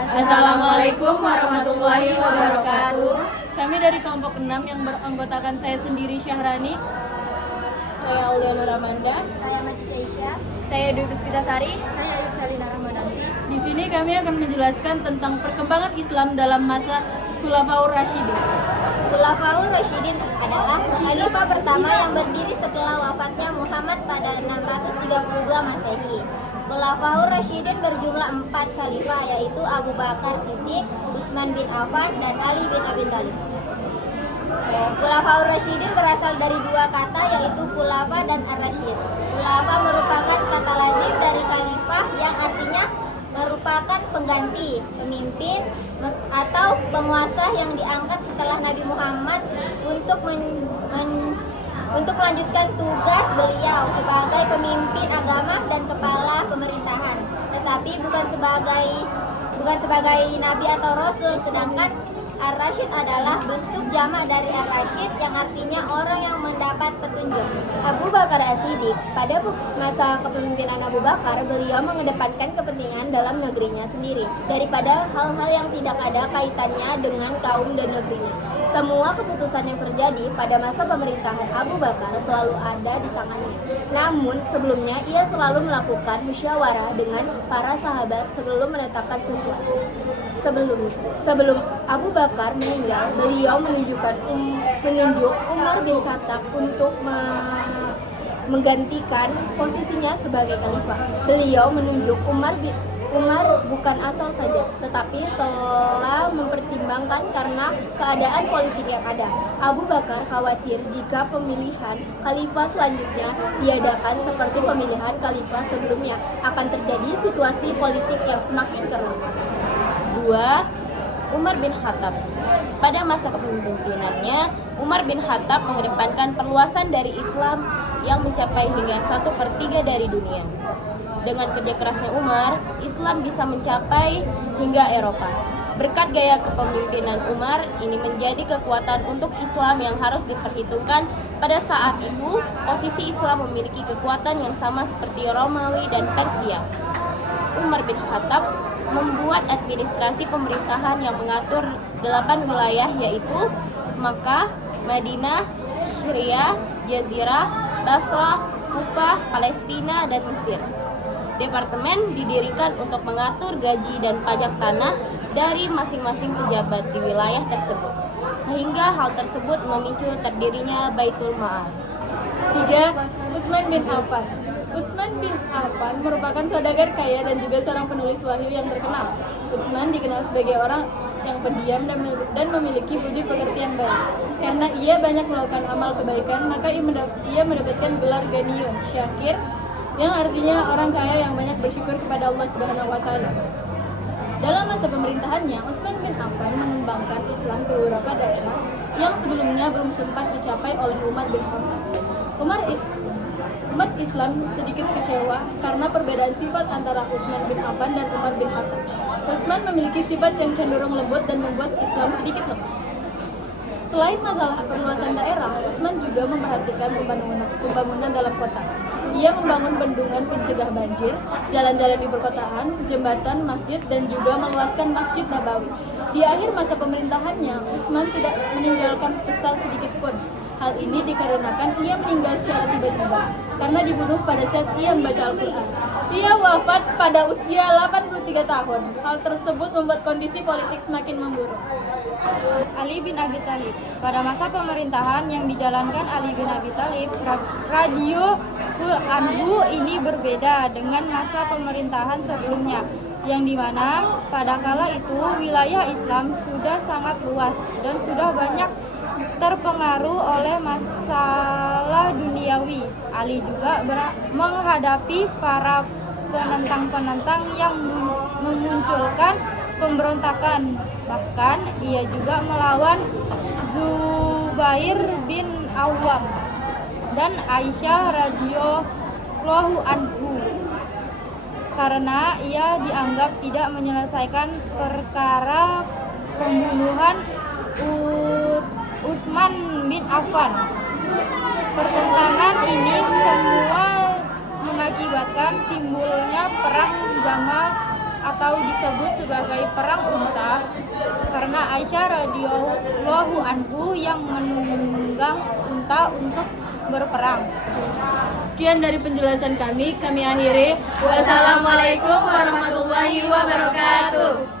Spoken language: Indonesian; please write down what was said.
Assalamualaikum warahmatullahi wabarakatuh. Kami dari kelompok 6 yang beranggotakan saya sendiri Syahrani, Saya Aulia Amanda. Saya Macica Isya. Saya Dwi Puspitasari. saya Aisyalina Ramadanti. Di sini kami akan menjelaskan tentang perkembangan Islam dalam masa Khulafaur Rasyidin. Khulafaur Rasyidin adalah khalifah pertama yang berdiri setelah wafatnya Muhammad pada 632 Masehi. Khulafaur Rasyidin berjumlah 4 khalifah, yaitu Abu Bakar Siddiq, Utsman bin Affan, dan Ali bin Abi Thalib. Khulafaur Rasyidin berasal dari dua kata, yaitu khulafa dan ar-rasyid. Khulafa merupakan kata lazim dari khalifah yang artinya merupakan pengganti, pemimpin, atau penguasa yang diangkat setelah Nabi Muhammad untuk untuk melanjutkan tugas beliau sebagai pemimpin agama dan kepala pemerintahan, tetapi bukan sebagai nabi atau rasul. Sedangkan Ar-Rasyid adalah bentuk jamak dari Ar-Rasyid yang artinya orang yang mendapat petunjuk. Abu Bakar As-Siddiq. Pada masa kepemimpinan Abu Bakar, beliau mengedepankan kepentingan dalam negerinya sendiri daripada hal-hal yang tidak ada kaitannya dengan kaum dan negerinya. Semua keputusan yang terjadi pada masa pemerintahan Abu Bakar selalu ada di tangannya. Namun sebelumnya ia selalu melakukan musyawarah dengan para sahabat sebelum menetapkan sesuatu. Sebelum Abu Bakar meninggal, beliau menunjuk Umar bin Khattab untuk menggantikan posisinya sebagai khalifah. Beliau menunjuk Umar bukan asal saja, tetapi telah mempertimbangkan karena keadaan politik yang ada. Abu Bakar khawatir jika pemilihan khalifah selanjutnya diadakan seperti pemilihan khalifah sebelumnya, akan terjadi situasi politik yang semakin keruh. 2. Umar bin Khattab. Pada masa kepemimpinannya, Umar bin Khattab mengedepankan perluasan dari Islam yang mencapai hingga 1/3 dari dunia. Dengan kerja kerasnya Umar, Islam bisa mencapai hingga Eropa. Berkat gaya kepemimpinan Umar, ini menjadi kekuatan untuk Islam yang harus diperhitungkan. Pada saat itu, posisi Islam memiliki kekuatan yang sama seperti Romawi dan Persia. Umar bin Khattab membuat administrasi pemerintahan yang mengatur 8 wilayah, yaitu Makkah, Madinah, Syria, Jazirah, Basrah, Kufah, Palestina, dan Mesir. Departemen didirikan untuk mengatur gaji dan pajak tanah dari masing-masing pejabat di wilayah tersebut, sehingga hal tersebut memicu terdirinya Baitul Maal. 3. Utsman bin Affan. Utsman bin Affan merupakan saudagar kaya dan juga seorang penulis wahyu yang terkenal. Utsman dikenal sebagai orang yang pendiam dan memiliki budi pekerti yang baik. Karena ia banyak melakukan amal kebaikan, maka ia mendapatkan gelar Ganiyun, Syakir, yang artinya orang kaya yang banyak bersyukur kepada Allah Subhanahu wa taala. Dalam masa pemerintahannya, Utsman bin Affan mengembangkan Islam ke beberapa daerah yang sebelumnya belum sempat dicapai oleh umat bin Khattab. Umat Islam sedikit kecewa karena perbedaan sifat antara Utsman bin Affan dan Umar bin Khattab. Utsman memiliki sifat yang cenderung lembut dan membuat Islam sedikit lemah. Selain masalah perluasan daerah, Utsman juga memperhatikan pembangunan dalam kota. Ia membangun bendungan pencegah banjir, jalan-jalan di perkotaan, jembatan, masjid, dan juga meluaskan Masjid Nabawi. Di akhir masa pemerintahannya, Utsman tidak meninggalkan pesan sedikit pun. Hal ini dikarenakan ia meninggal secara tiba-tiba karena dibunuh pada saat ia membaca Al-Quran. Ia wafat pada usia 83 tahun. Hal tersebut membuat kondisi politik semakin memburuk. Ali bin Abi Thalib. Pada masa pemerintahan yang dijalankan Ali bin Abi Thalib, radhiyallahu anhu ini berbeda dengan masa pemerintahan sebelumnya, yang dimana pada kala itu wilayah Islam sudah sangat luas dan sudah banyak terpengaruh oleh masalah duniawi. Ali juga menghadapi para penentang-penentang yang memunculkan pemberontakan. Bahkan ia juga melawan Zubair bin Awam dan Aisyah radhiyallahu anhu karena ia dianggap tidak menyelesaikan perkara pembunuhan Utsman bin Affan. Pertentangan ini semua mengakibatkan timbulnya perang Jamal atau disebut sebagai perang unta karena Aisyah radhiyallahu anhu yang menunggang unta untuk berperang. Sekian dari penjelasan kami akhiri. Wassalamualaikum warahmatullahi wabarakatuh.